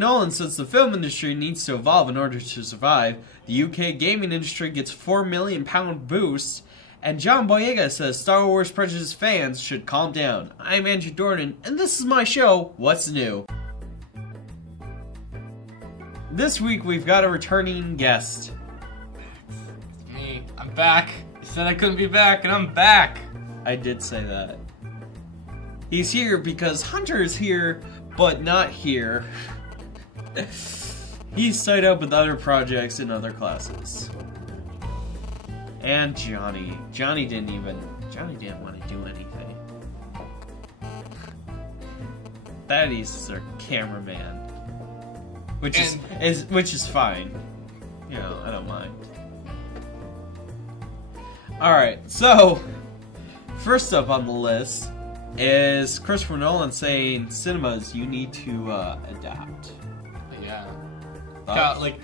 Nolan says the film industry needs to evolve in order to survive. The UK gaming industry gets £4 million boost. And John Boyega says Star Wars Prejudiced fans should calm down. I'm Andrew Dornan, and this is my show, What's New? This week we've got a returning guest. It's me. I'm back. You said I couldn't be back, and I'm back. I did say that. He's here because Hunter is here, but not here. He's tied up with other projects in other classes. And Johnny. Johnny didn't want to do anything. Thaddeus is our cameraman. Which is fine. You know, I don't mind. Alright, so first up on the list is Christopher Nolan saying cinemas, you need to adapt. Yeah. Thoughts? Yeah, like,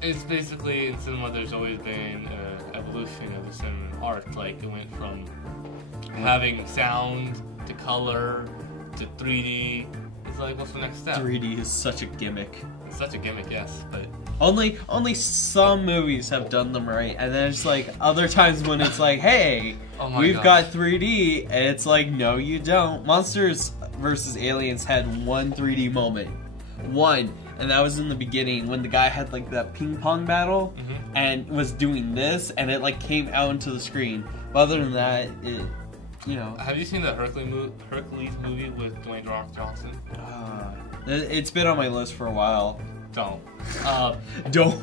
it's basically in cinema there's always been an evolution of the cinema art. Like, it went from having sound to color to 3D. It's like, what's the next step? 3D is such a gimmick. It's such a gimmick, yes, but Only some movies have done them right, and then it's like other times when it's like, hey, we've got 3D, and it's like, no, you don't. Monsters vs. Aliens had one 3D moment. One. And that was in the beginning when the guy had like that ping pong battle and was doing this, and it like came out into the screen. But other than that, it, you know. Have you seen the Hercules movie with Dwayne The Rock Johnson? It's been on my list for a while. Don't. Don't.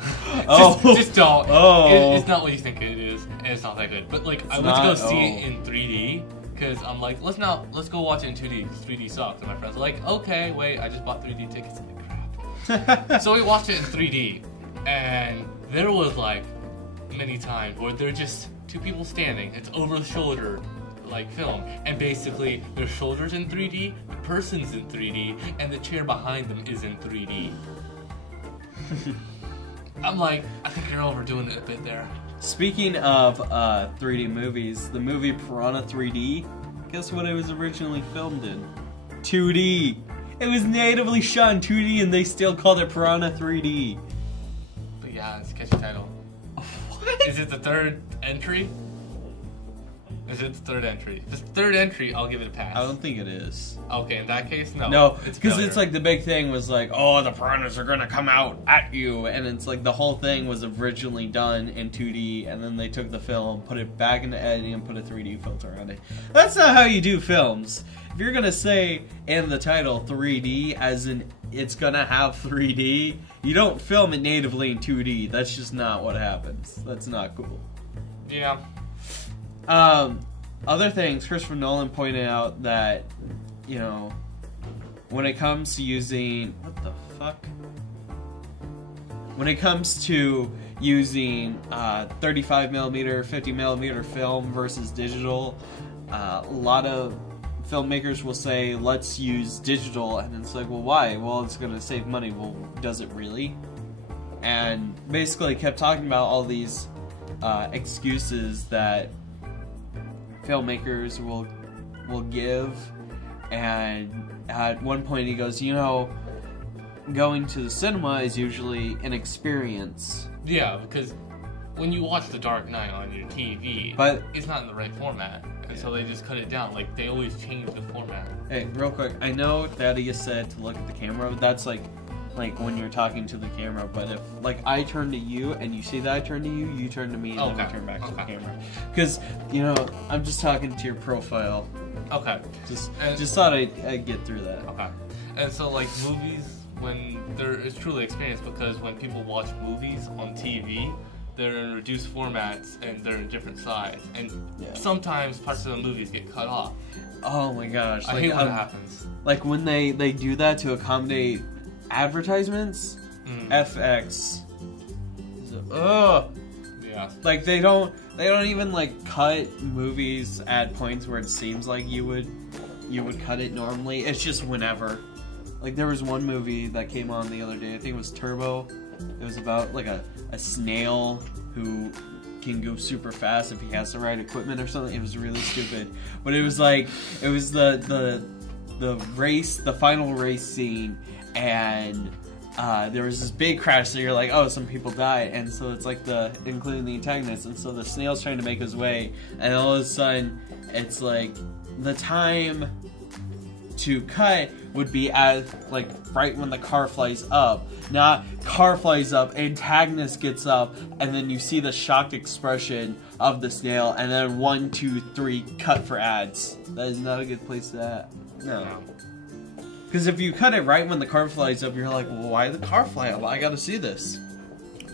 Just don't. Oh. It's not what you think it is, and it's not that good. But like, I went to go see it in 3D because I'm like, let's go watch it in 2D because 3D sucks. And my friends are like, okay, wait, I just bought 3D tickets. I'm like, crap. So we watched it in 3D, and there was like many times where there are just two people standing. It's over the shoulder. Like film, and basically their shoulders in 3D, the person's in 3D, and the chair behind them is in 3D. I'm like, I think you're overdoing it a bit there. Speaking of 3D movies, the movie Piranha 3D, guess what it was originally filmed in? 2D. It was natively shot in 2D, and they still called it Piranha 3D. But yeah, it's a catchy title. What? Is it the third entry? Is it the third entry? If it's the third entry, I'll give it a pass. I don't think it is. Okay, in that case, no. No, because it's like the big thing was like, oh, the piranhas are gonna come out at you, and it's like the whole thing was originally done in 2D, and then they took the film, put it back into editing, and put a 3D filter on it. That's not how you do films. If you're gonna say in the title 3D, as in it's gonna have 3D, you don't film it natively in 2D. That's just not what happens. That's not cool. Yeah. Other things, Christopher Nolan pointed out that, you know, when it comes to using, what the fuck? When it comes to using 35mm, 50mm film versus digital, a lot of filmmakers will say, let's use digital, and it's like, well, why? Well, it's gonna save money. Well, does it really? And basically kept talking about all these excuses that filmmakers will give, and at one point he goes, you know, going to the cinema is usually an experience. Yeah, because when you watch The Dark Knight on your TV, but it's not in the right format, and so they just cut it down. Like, they always change the format. Hey, real quick, I know Thaddeus said to look at the camera, but that's like when you're talking to the camera, but if like I turn to you and you see that I turn to you, you turn to me, and then we turn back to the camera. Because, you know, I'm just talking to your profile. Okay. Just thought I'd get through that. Okay. And so, like, movies, when it's truly experience, because when people watch movies on TV, they're in reduced formats and they're in different size, and sometimes parts of the movies get cut off. Oh my gosh! I hate when that happens. Like when they do that to accommodate advertisements, FX. Ugh. Yeah. Like they don't even like cut movies at points where it seems like you would cut it normally. It's just whenever. Like there was one movie that came on the other day. I think it was Turbo. It was about like a snail who can go super fast if he has the right equipment or something. It was really stupid. But it was like, it was the race, the final race scene, and there was this big crash, so you're like, oh, some people died, and so it's like including the antagonist, and so the snail's trying to make his way, and all of a sudden, it's like, the time to cut would be like right when the car flies up, not car flies up, antagonist gets up, and then you see the shocked expression of the snail, and then 1, 2, 3, cut for ads. That is not a good place to that. No. Because if you cut it right when the car flies up, you're like, well, why did the car fly up? I gotta see this.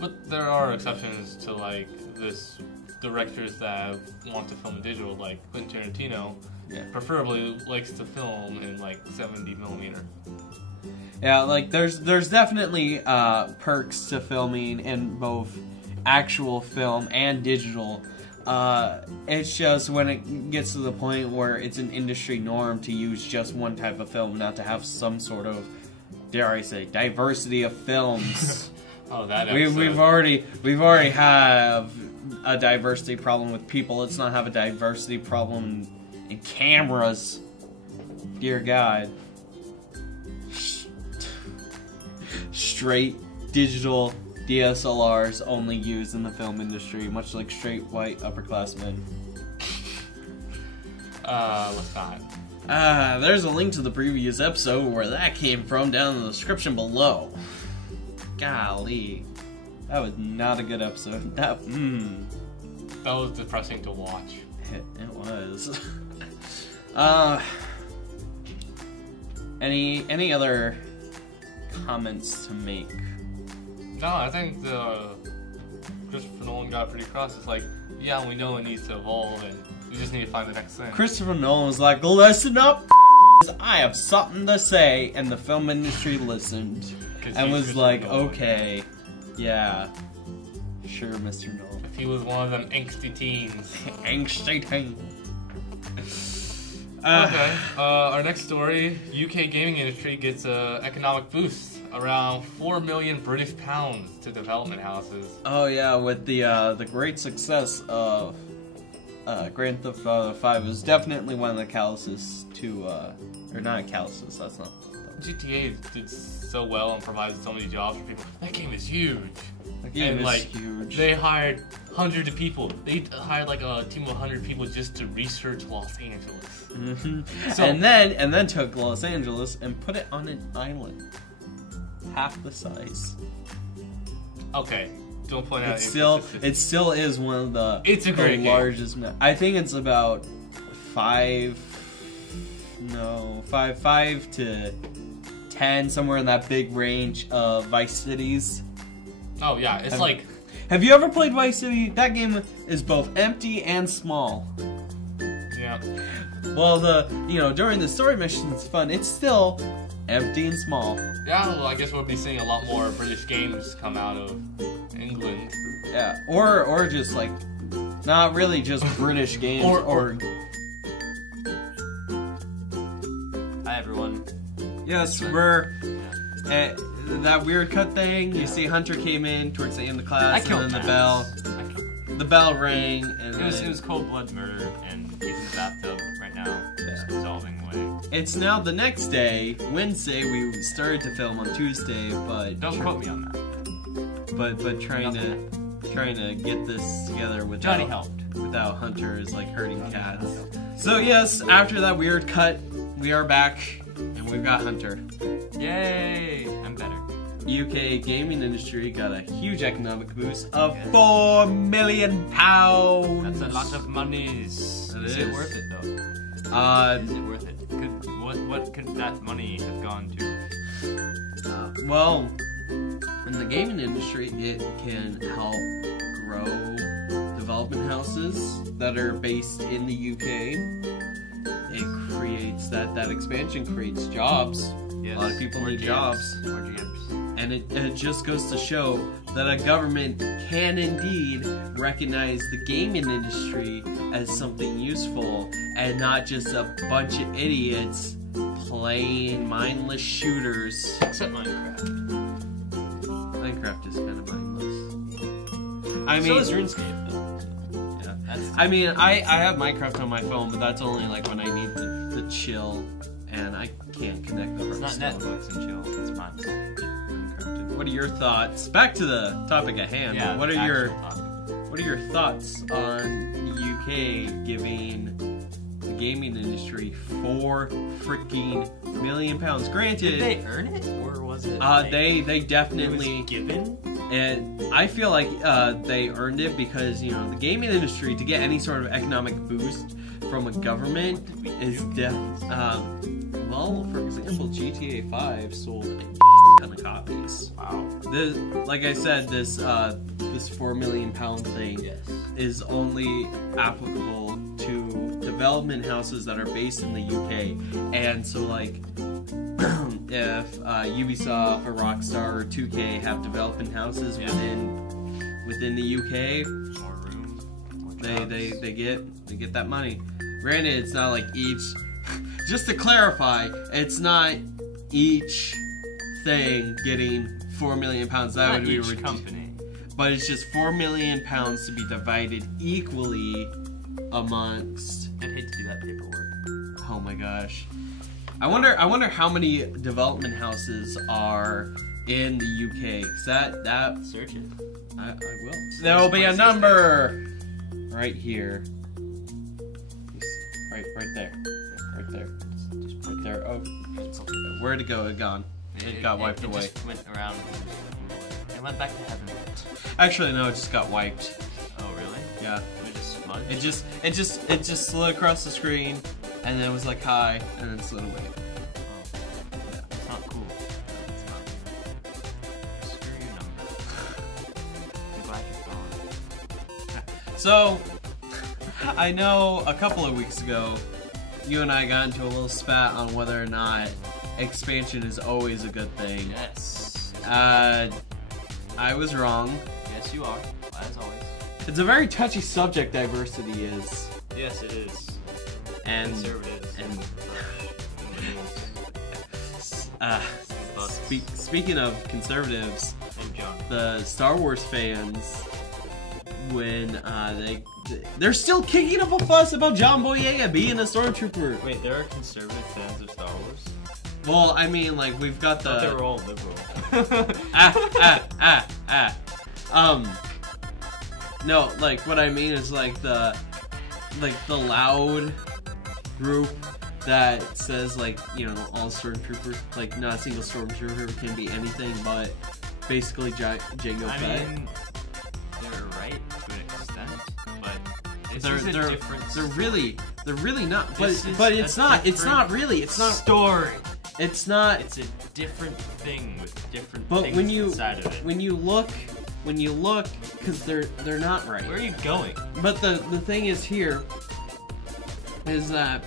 But there are exceptions to, like, this directors that want to film in digital, like Quentin Tarantino, preferably likes to film in, like, 70mm. Yeah, like, there's definitely perks to filming in both actual film and digital. It's just when it gets to the point where it's an industry norm to use just one type of film, not to have some sort of, dare I say, diversity of films. Oh, that episode. We've already have a diversity problem with people. Let's not have a diversity problem in cameras. Dear God. Straight digital DSLRs only used in the film industry, much like straight white upperclassmen. Let's not. There's a link to the previous episode where that came from down in the description below. Golly. That was not a good episode. That was depressing to watch. It was. Any other comments to make? No, I think Christopher Nolan got pretty across. It's like, yeah, we know it needs to evolve, and we just need to find the next thing. Christopher Nolan was like, listen up, I have something to say, and the film industry listened. And was like, okay, yeah, sure, Mr. Nolan. If he was one of them angsty teens. Angsty teen. Okay, our next story, UK gaming industry gets an economic boost. Around 4 million British pounds to development houses. Oh yeah, with the great success of Grand Theft Auto 5, it was definitely one of the catalysts to, or not catalysts, that's not. GTA did so well and provided so many jobs for people. That game is huge. That game is huge. They hired hundreds of people. They hired like a team of 100 people just to research Los Angeles. Mm-hmm. So, and then took Los Angeles and put it on an island. Half the size. Okay, don't point out. It still is one of the. It's a great largest. I think it's about 5 to 10, somewhere in that big range of Vice Cities. Oh yeah, it's like. Have you ever played Vice City? That game is both empty and small. Yeah. Well, during the story mission, it's fun. It's still empty and small. Yeah, well, I guess we'll be seeing a lot more British games come out of England. Yeah, or just like, not really just British games. or Hi everyone. Yes, we're at that weird cut thing. You see, Hunter came in towards the end of class, and then the bell rang, and it was cold blood murder, and he's in the bathtub right now, just dissolving away. It's now the next day, Wednesday. We started to film on Tuesday, but don't quote me on that. But trying to get this together without Johnny helped. Without Hunter's like hurting cats. So yes, after that weird cut, we are back, and we've got Hunter. Yay! I'm better. UK gaming industry got a huge economic boost of £4 million. That's a lot of money. Is it worth it though? Is it worth it? What could that money have gone to? Well, in the gaming industry, it can help grow development houses that are based in the UK. It creates that expansion creates jobs. Yes. A lot of people need jobs. More GMs. And it just goes to show that a government can indeed recognize the gaming industry as something useful and not just a bunch of idiots playing mindless shooters. Except Minecraft. Minecraft is kind of mindless. I mean, so is RuneScape though. Yeah. I mean, I have Minecraft on my phone, but that's only like when I need to chill, and I can't connect the It's not Hearthstone. Netflix and chill. It's Minecraft. What are your thoughts? Back to the topic at hand. Yeah, What are actual your thoughts on the UK giving the gaming industry £4 freaking million? Granted, Did they earn it, or was it? They definitely it was given. And I feel like they earned it because, you know, the gaming industry, to get any sort of economic boost from a government is well, for example, GTA 5 sold a ton of copies. Wow. This, like I said, this £4 million thing is only applicable to development houses that are based in the UK. And so, like, if Ubisoft or Rockstar or 2K have development houses within the UK, More rooms. More they get that money. Granted, it's not like each. Just to clarify, it's not each thing getting £4 million. That would be each company. But it's just £4 million to be divided equally amongst. I'd hate to do that paperwork. Oh my gosh. I wonder how many development houses are in the UK. 'Cause that Search it. I will. There will be a number right here. Right there. Right there. Just right there. Oh, where'd it go? It gone. It got wiped away. It just went around. It went back to heaven. Actually, no, it just got wiped. Oh really? Yeah. It just smudged? It just slid across the screen, and then it was like hi, and then slid away. It's not cool. It's not. Screw your number. I'm glad you're gone. So, I know a couple of weeks ago, you and I got into a little spat on whether or not expansion is always a good thing. Yes. I was wrong. Yes, you are. As always. It's a very touchy subject, diversity is. Yes, it is. And Conservatives. speaking of conservatives, And John. the Star Wars fans, when they're still kicking up a fuss about John Boyega being a stormtrooper. Wait, there are conservative fans of Star Wars? Well, I mean, like, we've got the... They were all liberal. No, like, what I mean is, like, the loud group that says, like, you know, all stormtroopers, like, not a single stormtrooper can be anything but basically Jango Fett. I mean, they're right to an extent, but it's They're a different they're really not, but This is it's a not story. It's not. It's a different thing with different But things when you inside of it. when you look, because they're not right. Where are you going? But the thing is here is that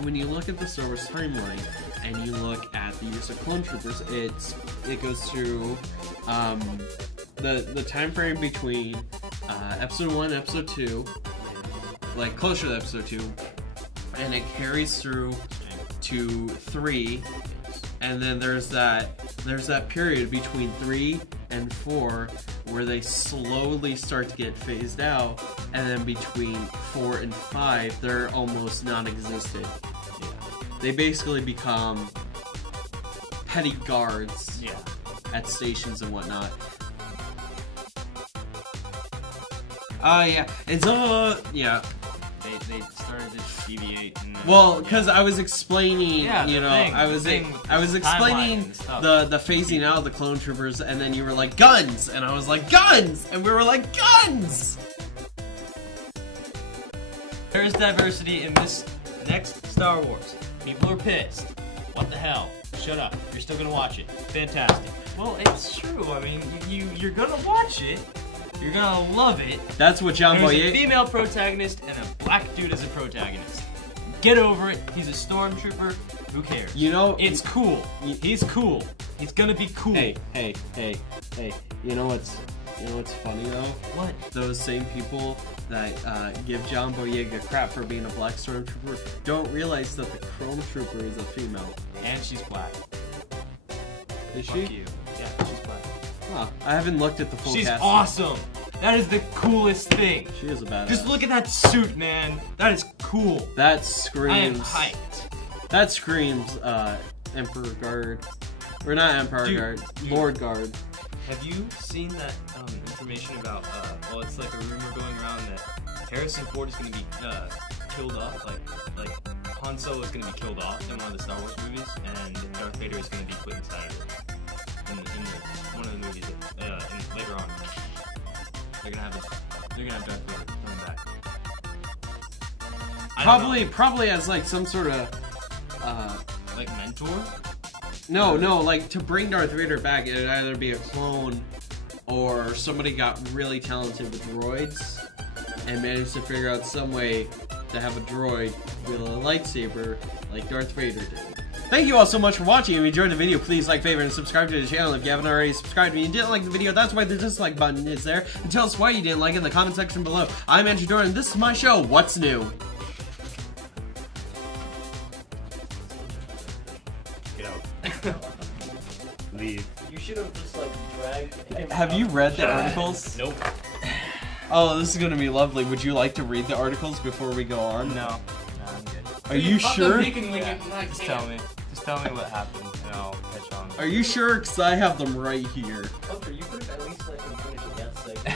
when you look at the Star Wars timeline and you look at the use of clone troopers, it goes through the time frame between episode 1 and episode 2, like closer to episode 2, and it carries through to 3, and then there's that period between 3 and 4 where they slowly start to get phased out, and then between 4 and 5 they're almost non-existent. Yeah. They basically become petty guards Yeah. at stations and whatnot. Yeah, it's yeah. They started to deviate. And then, Well, because I was explaining, Yeah, you the know, thing- I was the thing with I was this explaining timeline and stuff. the phasing out of the clone troopers, and then you were like guns, and I was like guns, and we were like guns. There's diversity in this next Star Wars. People are pissed. What the hell? Shut up. You're still gonna watch it. Fantastic. Well, it's true. I mean, you're gonna watch it. You're gonna love it. That's what John There's a Boyega. female protagonist and a black dude as a protagonist. Get over it. He's a stormtrooper. Who cares? You know, It's cool. He's cool. He's gonna be cool. Hey. You know what's funny though? What? Those same people that give John Boyega crap for being a black stormtrooper don't realize that the chrome trooper is a female. And she's black. Is Fuck she? you. Yeah, she's black. Huh, I haven't looked at the full She's cast. awesome. That is the coolest thing. She is a badass. Just look at that suit, man. That is cool. That I am screams. hyped. That screams Emperor Guard. Or not Emperor Guard. Lord Guard. Have you seen that information about, well, it's like a rumor going around that Harrison Ford is going to be killed off, like Han Solo is going to be killed off in one of the Star Wars movies, and Darth Vader is going to be put inside of it in one of the movies later on. They're gonna have Darth Vader coming back. Probably as like some sort of like mentor. No, like to bring Darth Vader back, it'd either be a clone or somebody got really talented with droids and managed to figure out some way to have a droid with a lightsaber like Darth Vader did. Thank you all so much for watching. If you enjoyed the video, please like, favorite, and subscribe to the channel if you haven't already subscribed and you didn't like the video. That's why the dislike button is there. And tell us why you didn't like it in the comment section below. I'm Andrew Dornan. This is my show, What's New? Get out. Leave. You should have just like dragged. Have you read the articles? Nope. Oh, this is gonna be lovely. Would you like to read the articles before we go on? No, I'm good. Are you sure? Just tell me. Just tell me what happened, and I'll catch on. Are you sure? Because I have them right here. Hunter, you could have at least let me finish the segment.